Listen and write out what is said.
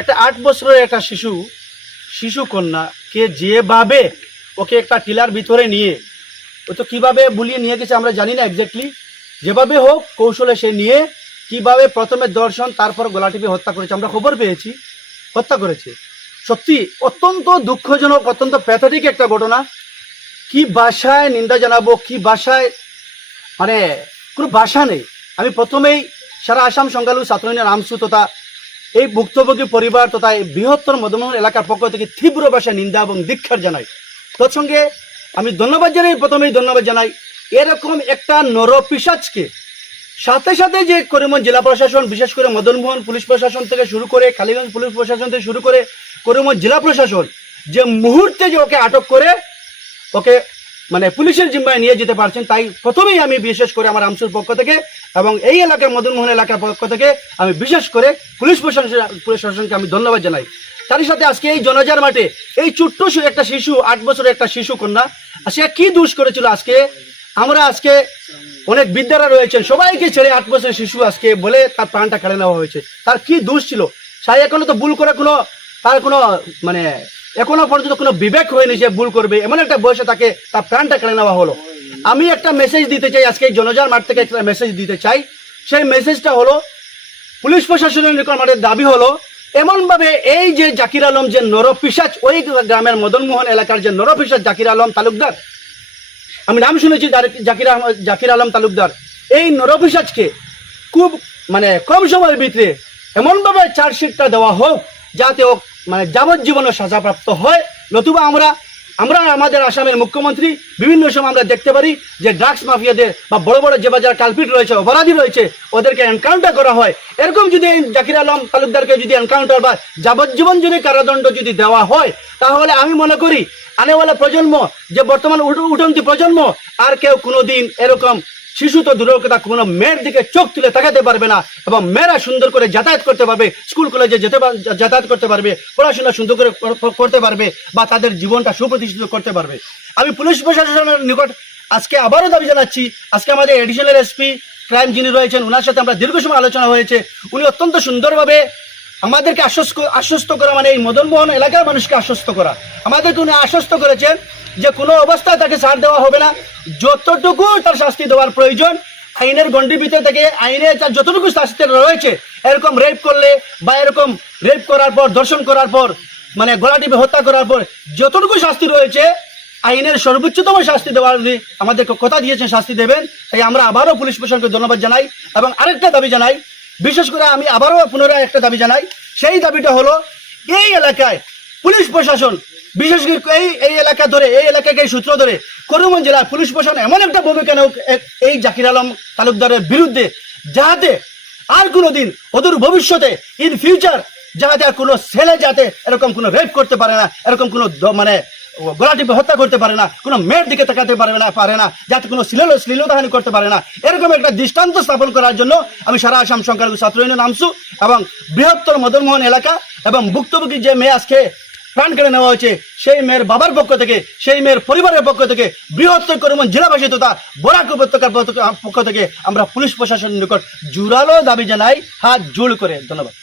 একটা 8 বছরের একটা শিশু কন্যাকে যেভাবে ওকে একটা টিলার ভিতরে নিয়ে ও তো কীভাবে বুলিয়ে নিয়ে গেছে আমরা জানি না এক্স্যাক্টলি, যেভাবে হোক কৌশলে সে নিয়ে কিভাবে প্রথমে দর্শন তারপর গলা টিপে হত্যা করেছে, আমরা খবর পেয়েছি হত্যা করেছে। সত্যি অত্যন্ত দুঃখজনক, অত্যন্ত প্যাথেটিক একটা ঘটনা। কি ভাষায় নিন্দা জানাবো, কি ভাষায়, মানে কোনো ভাষা নেই। আমি প্রথমেই সারা আসাম সংখ্যালঘু ছাত্র ইউনিয়ন রামসু তথা এই ভুক্তভোগী পরিবার তথা এই বৃহত্তর মদনমোহন এলাকার পক্ষ থেকে তীব্র ভাষায় নিন্দা এবং ধিক্কার জানাই। তৎসঙ্গে আমি প্রথমেই ধন্যবাদ জানাই এরকম একটা নরপিশাচকে সাথে সাথে যে করিমগঞ্জ জেলা প্রশাসন, বিশেষ করে মদনমোহন পুলিশ প্রশাসন থেকে শুরু করে কালীগঞ্জ পুলিশ প্রশাসন থেকে শুরু করে করিমগঞ্জ জেলা প্রশাসন যে মুহূর্তে যে ওকে আটক করে ওকে মানে পুলিশের জিম্মায় নিয়ে যেতে পারছেন, তাই প্রথমেই আমি বিশেষ করে আমার রামসুর পক্ষ থেকে এবং এই এলাকার মদনমোহন এলাকার পক্ষ থেকে আমি বিশেষ করে পুলিশ প্রশাসনকে আমি ধন্যবাদ জানাই। তারই সাথে আজকে এই জনজার মাঠে এই ছোট্ট একটা শিশু, 8 বছরের একটা শিশু কন্যা, সে কি দোষ করেছিল আজকে অনেক বিদ্যারা রয়েছেন, সবাইকে ছেড়ে 8 বছরের শিশু আজকে বলে তার প্রাণটা কেড়ে নেওয়া হয়েছে। তার কি দোষ ছিল? সে এখনো তো ভুল করে তার কোনো মানে এখনো পর্যন্ত কোনো বিবেক হয়নি যে ভুল করবে, এমন একটা বয়সে তাকে তার প্রাণটা কেড়ে নেওয়া হলো। আমি একটা মেসেজ দিতে চাই, আজকে এই জনজার মাঠ থেকে একটা মেসেজ দিতে চাই। সেই মেসেজটা হলো পুলিশ প্রশাসনের নিকট আমাদের দাবি হলো এমনভাবে এই যে জাকির আলম যে নরপিশাচ, ওই গ্রামের মদনমোহন এলাকার যে নরপিশাচ জাকির আলম তালুকদার, আমি নাম শুনেছি জাকির আলম তালুকদার, এই নরপিশাচকে খুব মানে কম সময়ের ভিতরে এমনভাবে চার্জশিটটা দেওয়া হোক যাতে ও মানে যাবজ্জীবনের সাজাপ্রাপ্ত হয়। নতুবা আমরা আমাদের আসামের মুখ্যমন্ত্রী বিভিন্ন সময় আমরা দেখতে পারি যে ড্রাগস মাফিয়াদের বা বড় বড় যে বাজার কালপিট রয়েছে, অপরাধী রয়েছে, ওদেরকে এনকাউন্টার করা হয়। এরকম যদি জাকির আলম তালুকদারকে যদি এনকাউন্টার বা যাবজ্জীবন যদি কারাদণ্ড যদি দেওয়া হয়, তাহলে আমি মনে করি আনেওয়ালা প্রজন্ম, যে বর্তমান উঠন্তি প্রজন্ম, আর কেউ কোনোদিন এরকম শিশু তো দূরের কথা কোনো মেয়ের দিকে চোখ তুলে তাকাতে পারবে না, এবং মেয়েরা সুন্দর করে যাতায়াত করতে পারবে, স্কুল কলেজে যাতায়াত করতে পারবে, পড়াশোনা সুন্দর করে করতে পারবে, বা তাদের জীবনটা সুপ্রতিষ্ঠিত করতে পারবে। আমি পুলিশ প্রশাসনের নিকট আজকে আবারও দাবি জানাচ্ছি, আজকে আমাদের এডিশনাল এসপি ক্রাইম যিনি রয়েছেন, ওনার সাথে আমরা দীর্ঘ সময় আলোচনা হয়েছে। উনি অত্যন্ত সুন্দরভাবে আমাদেরকে আশ্বস্ত করা, মানে এই মদনমোহন এলাকার মানুষকে আশ্বস্ত করা, আমাদেরকে উনি আশ্বস্ত করেছেন যে কোনো অবস্থায় তাকে ছাড় দেওয়া হবে না, যতটুকু তার শাস্তি দেওয়ার প্রয়োজন আইনের গণ্ডির ভিতরে থেকে আইনে তার যতটুকু শাস্তি রয়েছে, এরকম রেপ করলে বা এরকম রেপ করার পর, ধর্ষণ করার পর, মানে গলা টিপে হত্যা করার পর যতটুকু শাস্তি রয়েছে আইনের সর্বোচ্চতম শাস্তি দেওয়ার আমাদেরকে কথা দিয়েছেন, শাস্তি দেবেন। তাই আমরা আবারও পুলিশ প্রশাসনকে ধন্যবাদ জানাই এবং আরেকটা দাবি জানাই, বিশেষ করে আমি আবারও পুনরায় একটা দাবি জানাই। সেই দাবিটা হলো এই এলাকায় পুলিশ প্রশাসন, বিশেষ করে এই এলাকা ধরে, এই এলাকাকে এই সূত্র ধরে করিমগঞ্জ জেলার পুলিশ প্রশাসন এমন একটা ভূমিকা নেওক এই জাকির আলম তালুকদারের বিরুদ্ধে, যাতে আর কোনোদিন অদূর ভবিষ্যতে ইন ফিউচার যাতে আর কোনো ছেলে যাতে এরকম কোনো রেপ করতে পারে না, এরকম কোনো মানে গলা টিপে হত্যা করতে পারে না, কোনো মেয়ের দিকে তাকাতে পারে না, যাতে কোনো শ্লীলতাহানি করতে পারে না, এরকম একটা দৃষ্টান্ত স্থাপন করার জন্য আমি সারা আসাম সংখ্যালঘু ছাত্র ইউনিয়ন রামসু এবং বৃহত্তর মদনমোহন এলাকা এবং ভুক্তভোগী যে মেয়ে আজকে প্রাণ কেড়ে নেওয়া হয়েছে, সেই মেয়ের বাবার পক্ষ থেকে, সেই মেয়ের পরিবারের পক্ষ থেকে, বৃহত্তর করিমগঞ্জ জেলাবাসী তথা বরাক উপত্যকার পক্ষ থেকে আমরা পুলিশ প্রশাসনের নিকট জোরালো দাবি জানাই, হাত জোড় করে। ধন্যবাদ।